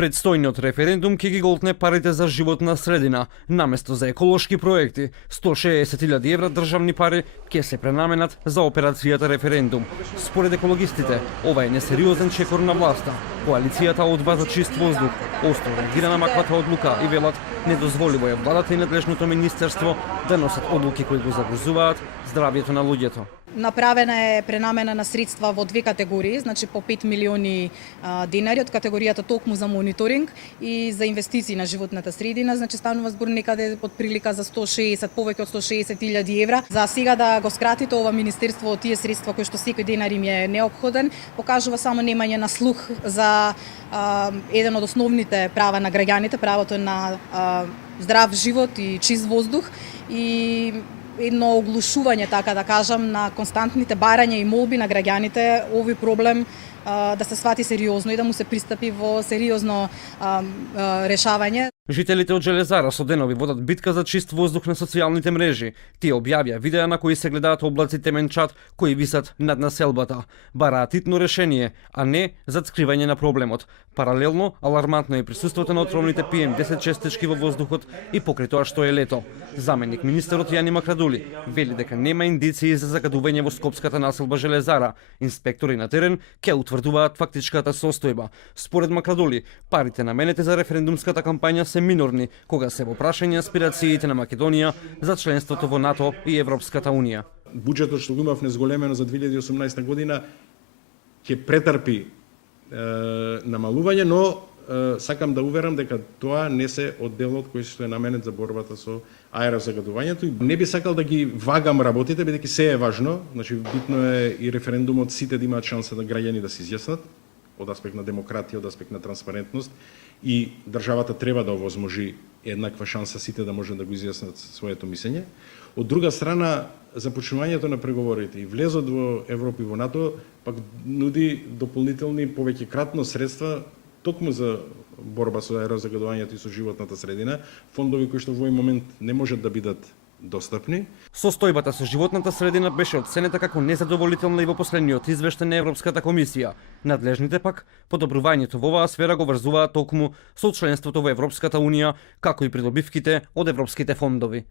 Предстојниот референдум ќе ги голтне парите за животна средина. Наместо за еколошки проекти, 160.000 евра државни пари ќе се пренаменат за операцијата референдум. Според екологистите, ова е несериозен чекор на власта. Коалицијата одба за чист воздух остро реагира на маквата одлука и велат недозволиво е владата и надлежното министерство да носат одлуки кои го загрозуваат здравјето на луѓето. Направена е пренамена на средства во две категории, значи по 5 милиони денари од категоријата токму за мониторинг и за инвестиции на животната средина, значи станува збор некаде под прилика за 160, повеќе од 160.000 евра. За сега да го скратите ова министерство од тие средства кои што секој денар им е неопходен, покажува само немање на слух за еден од основните права на граѓаните, правото на здрав живот и чист воздух и едно оглушување, така да кажам, на константните барања и молби на граѓаните овој проблем да се свати сериозно и да му се пристапи во сериозно решавање. Жителите од Железара со денови водат битка за чист воздух на социјалните мрежи. Тие објавија видеа на кои се гледаат облаци теменчат кои висат над населбата. Бараат итно решение, а не зацкривање на проблемот. Паралелно, алармантно е присуството на отровните PM10 честички во воздухот и покрај тоа што е лето. Заменик министерот Јани Макрадули вели дека нема индиции за загадување во скопската населба Железара. Инспектори на терен ќе утврдуваат фактичката состојба. Според Макрадули, парите наменети за референдумската кампања се минорни, кога се во прашање аспирациите на Македонија за членството во НАТО и Европската Унија. Буџетот што го имав незголемено за 2018 година ќе претрпи намалување, но сакам да уверам дека тоа не се од делот кој што е наменет за борбата со аерозагадувањето. Не би сакал да ги вагам работите, бидејќи се е важно, значи битно е и референдумот сите да имаат шанса да граѓани да се изјаснат од аспект на демократија, од аспект на транспарентност и државата треба да овозможи еднаква шанса сите да може да го изјаснат своето мислење. Од друга страна, започнувањето на преговорите и влезот во Европа и во НАТО пак нуди дополнителни повеќе кратно средства токму за борба со аерозагадувањето и со животната средина, фондови кои што во овој момент не можат да бидат достапни. Состојбата со животната средина беше оценета како незадоволителна и во последниот извештај на Европската комисија. Надлежните пак подобрувањето во оваа сфера го врзуваат токму со членството во Европската Унија, како и придобивките од европските фондови.